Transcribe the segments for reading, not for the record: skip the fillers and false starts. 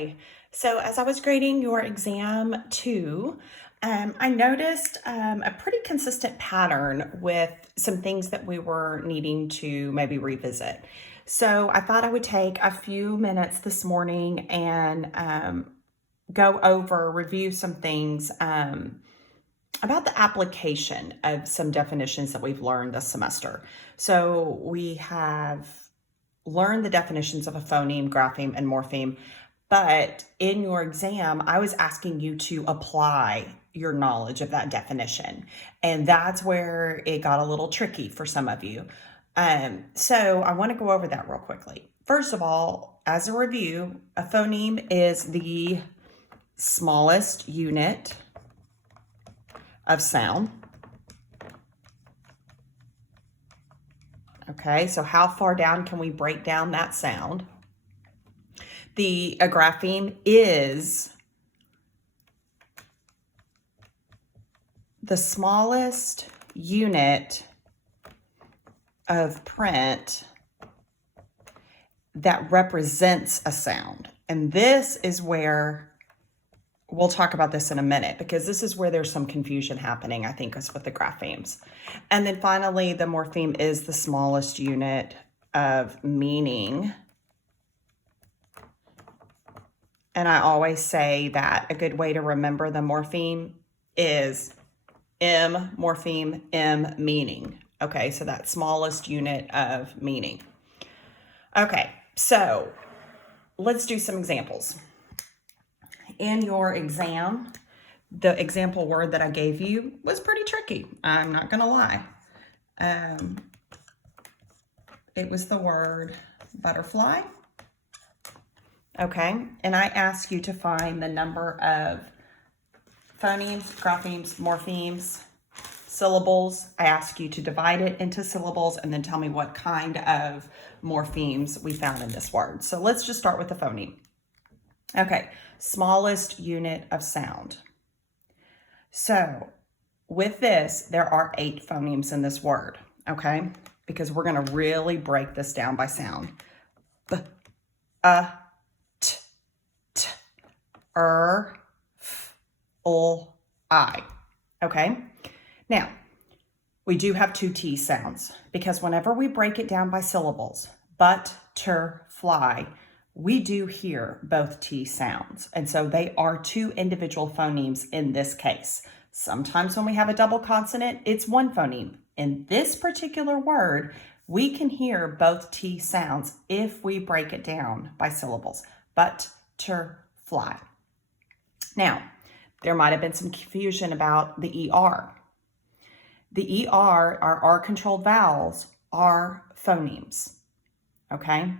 Hi. So as I was grading your exam 2, I noticed a pretty consistent pattern with some things that we were needing to maybe revisit. So I thought I would take a few minutes this morning and review some things about the application of some definitions that we've learned this semester. So we have learned the definitions of a phoneme, grapheme, and morpheme. But in your exam, I was asking you to apply your knowledge of that definition. And that's where it got a little tricky for some of you. So I want to go over that real quickly. First of all, as a review, a phoneme is the smallest unit of sound. Okay, so how far down can we break down that sound? A grapheme is the smallest unit of print that represents a sound. And this is where we'll talk about this in a minute, because this is where there's some confusion happening, I think, is with the graphemes. And then finally, the morpheme is the smallest unit of meaning. And I always say that a good way to remember the morpheme is M, morpheme, M, meaning. Okay, so that smallest unit of meaning. Okay, so let's do some examples. In your exam, the example word that I gave you was pretty tricky. I'm not going to lie. It was the word butterfly. Okay, and I asked you to find the number of phonemes, graphemes, morphemes, syllables. I asked you to divide it into syllables and then tell me what kind of morphemes we found in this word. So let's just start with the phoneme. Okay, smallest unit of sound. So with this, there are 8 phonemes in this word, okay? Because we're going to really break this down by sound. B, t, t, f, I. Okay? Now, we do have 2 T sounds, because whenever we break it down by syllables, but, ter, fly, we do hear both T sounds. And so they are 2 individual phonemes in this case. Sometimes when we have a double consonant, it's 1 phoneme. In this particular word, we can hear both T sounds if we break it down by syllables. But, ter, fly. Now, there might have been some confusion about the ER. The ER, our R-controlled vowels, are phonemes, okay?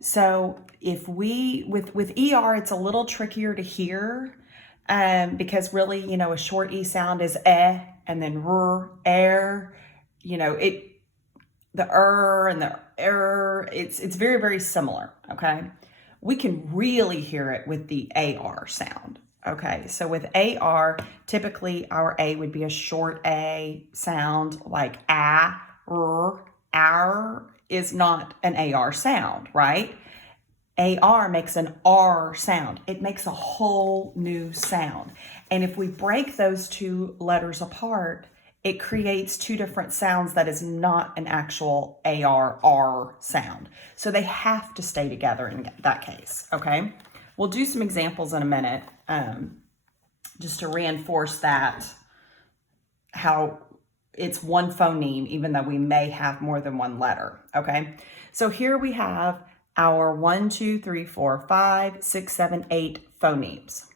So if with ER, it's a little trickier to hear because really, you know, a short E sound is eh, and then r, air, you know, the and the it's very, very similar, okay? We can really hear it with the AR sound. Okay, so with AR, typically our A would be a short A sound, like ah, R is not an AR sound, right? AR makes an R sound. It makes a whole new sound. And if we break those 2 letters apart, it creates 2 different sounds that is not an actual AR sound. So they have to stay together in that case, okay? We'll do some examples in a minute just to reinforce that, how it's 1 phoneme, even though we may have more than 1 letter, okay? So here we have our 1, 2, 3, 4, 5, 6, 7, 8 phonemes.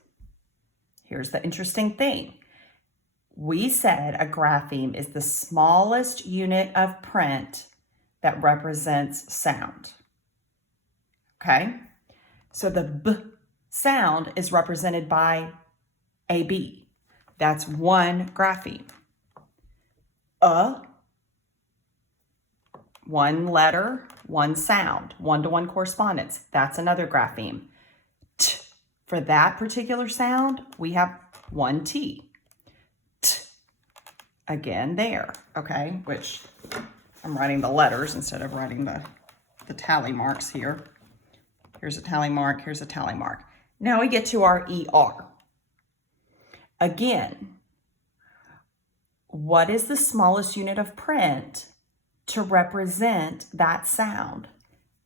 Here's the interesting thing. We said a grapheme is the smallest unit of print that represents sound, okay? So the B sound is represented by AB. That's 1 grapheme. 1 letter, 1 sound, 1-to-1 correspondence. That's another grapheme. T, for that particular sound, we have 1 T. T, again there, okay? Which I'm writing the letters instead of writing the tally marks here. Here's a tally mark, here's a tally mark. Now we get to our ER. Again, what is the smallest unit of print to represent that sound?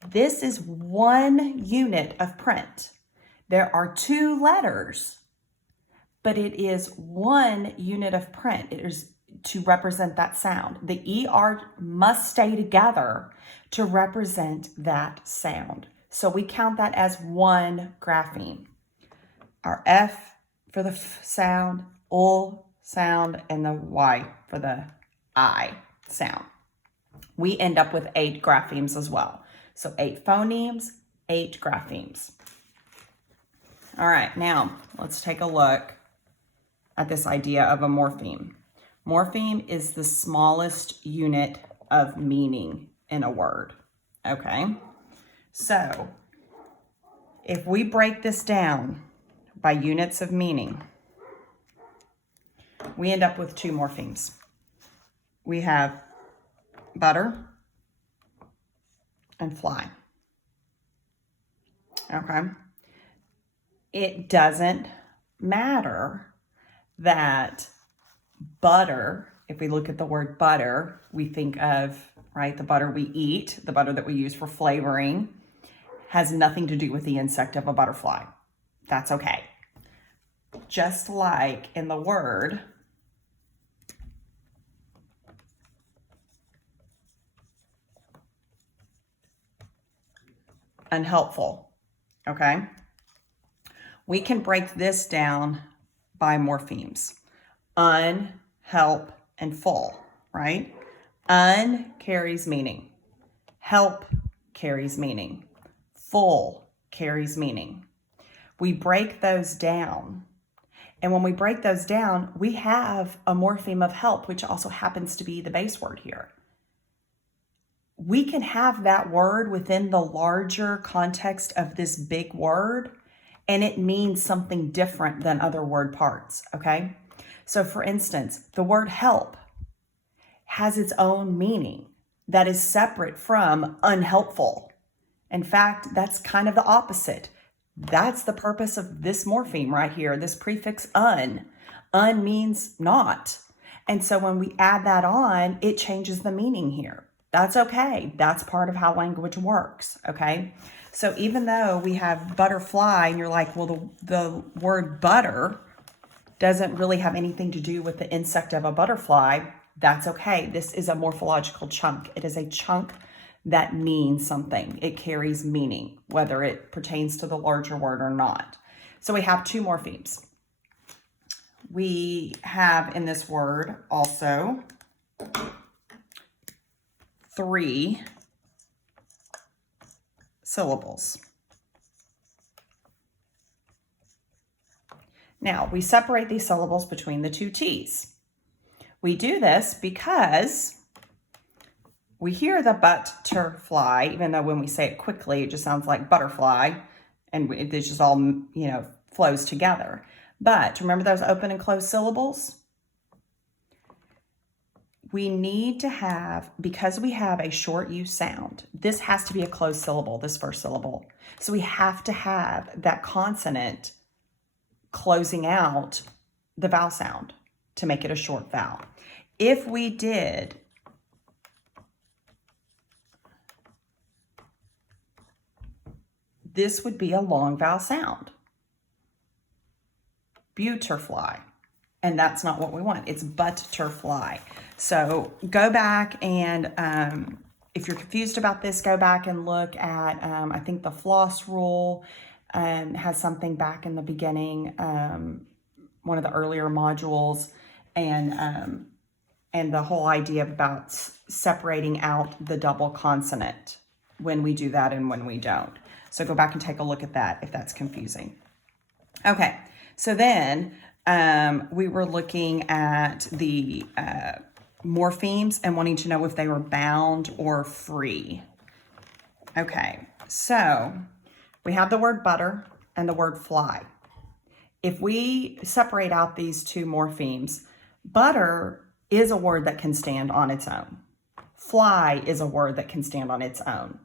This is 1 unit of print. There are 2 letters, but it is 1 unit of print. It is to represent that sound. The ER must stay together to represent that sound. So we count that as 1 grapheme. Our F for the F sound, ul sound, and the Y for the I sound. We end up with 8 graphemes as well. So 8 phonemes, 8 graphemes. All right, now let's take a look at this idea of a morpheme. Morpheme is the smallest unit of meaning in a word, okay? So if we break this down by units of meaning, we end up with 2 morphemes. We have butter and fly, okay? It doesn't matter that butter, if we look at the word butter, we think of, right, the butter we eat, the butter that we use for flavoring, has nothing to do with the insect of a butterfly. That's okay. Just like in the word unhelpful, okay? We can break this down by morphemes. Un, help, and full, right? Un carries meaning. Help carries meaning. Full carries meaning. We break those down. And when we break those down, we have a morpheme of help, which also happens to be the base word here. We can have that word within the larger context of this big word, and it means something different than other word parts, okay? So for instance, the word help has its own meaning that is separate from unhelpful. In fact, that's kind of the opposite. That's the purpose of this morpheme right here, this prefix un. Un means not. And so when we add that on, it changes the meaning here. That's okay. That's part of how language works, okay? So even though we have butterfly, and you're like, well, the word butter doesn't really have anything to do with the insect of a butterfly, that's okay. This is a morphological chunk. It is a chunk that means something. It carries meaning, whether it pertains to the larger word or not. So we have 2 morphemes. We have in this word also 3 syllables. Now, we separate these syllables between the 2 T's. We do this because we hear the butterfly, even though when we say it quickly, it just sounds like butterfly, and it just all, flows together. But remember those open and closed syllables? We need to have, because we have a short U sound, this has to be a closed syllable, this first syllable. So we have to have that consonant closing out the vowel sound to make it a short vowel. If we did this would be a long vowel sound. Butterfly. And that's not what we want. It's butterfly. So go back and if you're confused about this, go back and look at, I think the floss rule has something back in the beginning, one of the earlier modules, and the whole idea about separating out the double consonant when we do that and when we don't. So go back and take a look at that if that's confusing. Okay, so then we were looking at the morphemes and wanting to know if they were bound or free. Okay, so we have the word butter and the word fly. If we separate out these 2 morphemes, butter is a word that can stand on its own. Fly is a word that can stand on its own.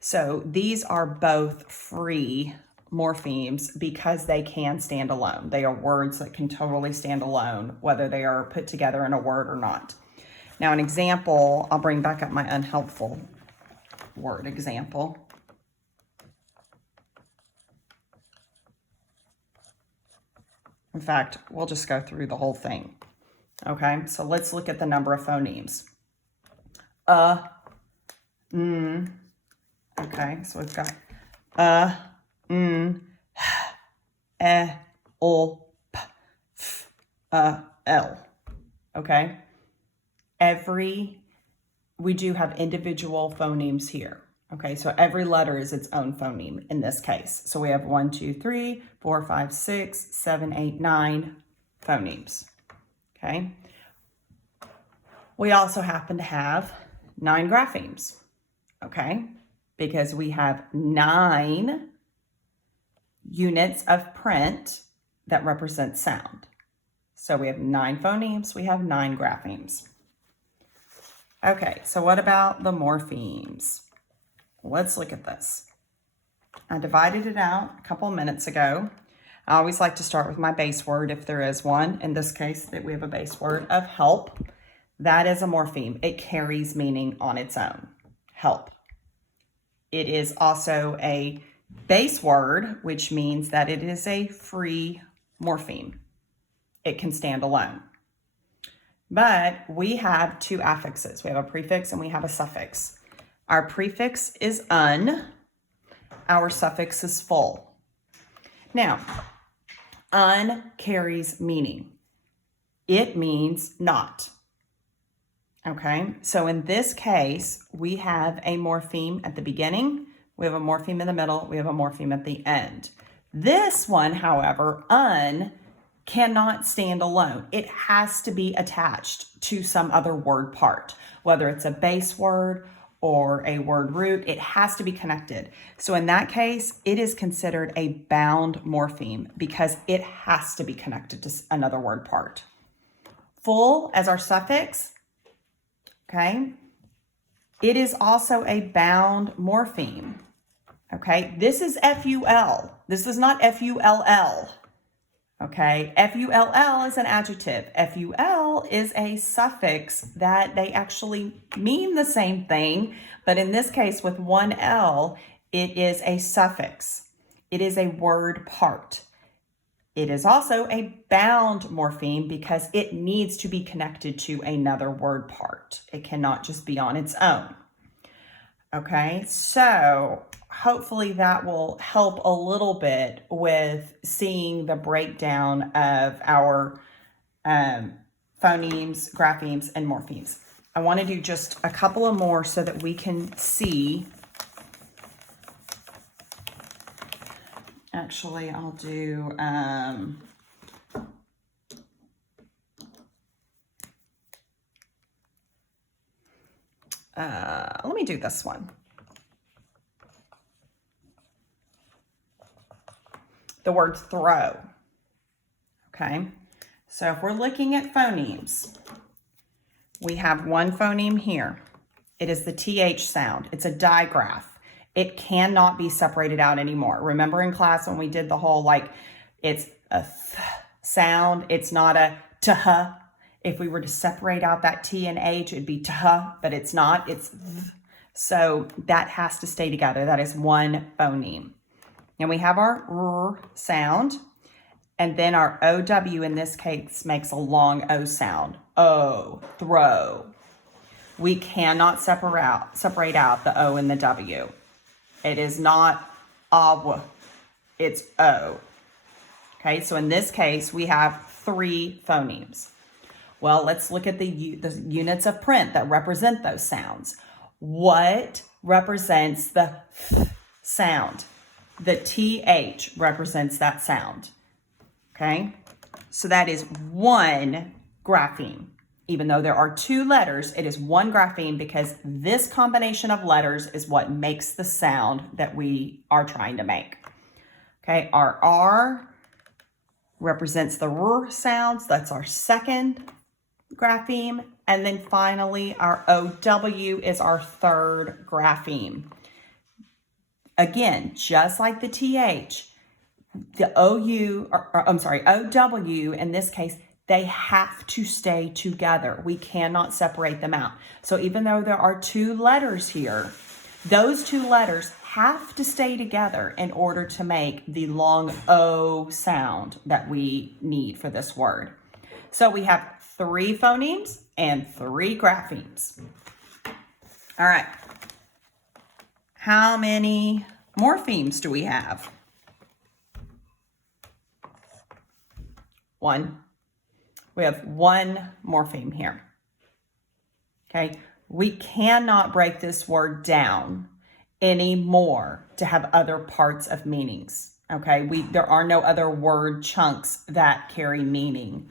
So these are both free morphemes because they can stand alone. They are words that can totally stand alone, whether they are put together in a word or not. Now, an example, I'll bring back up my unhelpful word example. In fact, we'll just go through the whole thing. Okay, so let's look at the number of phonemes. Okay, so we've got L. Okay, we do have individual phonemes here. Okay, so every letter is its own phoneme in this case. So we have 1, 2, 3, 4, 5, 6, 7, 8, 9 phonemes. Okay. We also happen to have 9 graphemes. Okay, because we have 9 units of print that represent sound. So we have 9 phonemes, we have 9 graphemes. Okay, so what about the morphemes? Let's look at this. I divided it out a couple of minutes ago. I always like to start with my base word if there is one. In this case, that we have a base word of help. That is a morpheme. It carries meaning on its own. Help. It is also a base word, which means that it is a free morpheme. It can stand alone. But we have 2 affixes. We have a prefix and we have a suffix. Our prefix is un. Our suffix is full. Now, un carries meaning. It means not. Okay, so in this case, we have a morpheme at the beginning, we have a morpheme in the middle, we have a morpheme at the end. This one, however, un, cannot stand alone. It has to be attached to some other word part, whether it's a base word or a word root, it has to be connected. So in that case, it is considered a bound morpheme because it has to be connected to another word part. Full as our suffix, okay, it is also a bound morpheme. Okay, this is F-U-L. This is not F-U-L-L. Okay, F-U-L-L is an adjective. F-U-L is a suffix that they actually mean the same thing, but in this case with one L, it is a suffix. It is a word part. It is also a bound morpheme because it needs to be connected to another word part. It cannot just be on its own. Okay, so hopefully that will help a little bit with seeing the breakdown of our phonemes, graphemes, and morphemes. I want to do just a couple of more so that we can see. Actually, I'll do let me do this one. The word throw. Okay, so if we're looking at phonemes, we have one phoneme here. It is the TH sound. It's a digraph. It cannot be separated out anymore. Remember in class when we did the whole, like, it's a th sound. It's not a tuh. If we were to separate out that T and H, it'd be tuh, but it's not. It's th. So that has to stay together. That is one phoneme. And we have our R sound. And then our OW in this case makes a long O sound. O, throw. We cannot separate out the O and the W. It is not aw, it's O. Okay, so in this case, we have 3 phonemes. Well, let's look at the units of print that represent those sounds. What represents the th sound? The TH represents that sound. Okay, so that is one grapheme. Even though there are 2 letters, it is one grapheme because this combination of letters is what makes the sound that we are trying to make. Okay, our R represents the R sounds. That's our second grapheme. And then finally, our OW is our third grapheme. Again, just like the TH, the OU, or I'm sorry, OW in this case, they have to stay together. We cannot separate them out. So even though there are two letters here, those two letters have to stay together in order to make the long O sound that we need for this word. So we have 3 phonemes and 3 graphemes. All right. How many morphemes do we have? 1. We have 1 morpheme here. Okay. We cannot break this word down anymore to have other parts of meanings. Okay. There are no other word chunks that carry meaning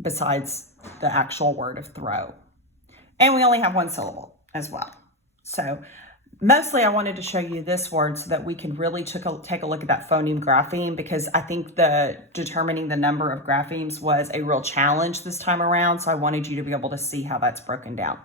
besides the actual word of throw. And we only have 1 syllable as well. So mostly I wanted to show you this word so that we can really take a look at that phoneme grapheme, because I think determining the number of graphemes was a real challenge this time around. So I wanted you to be able to see how that's broken down.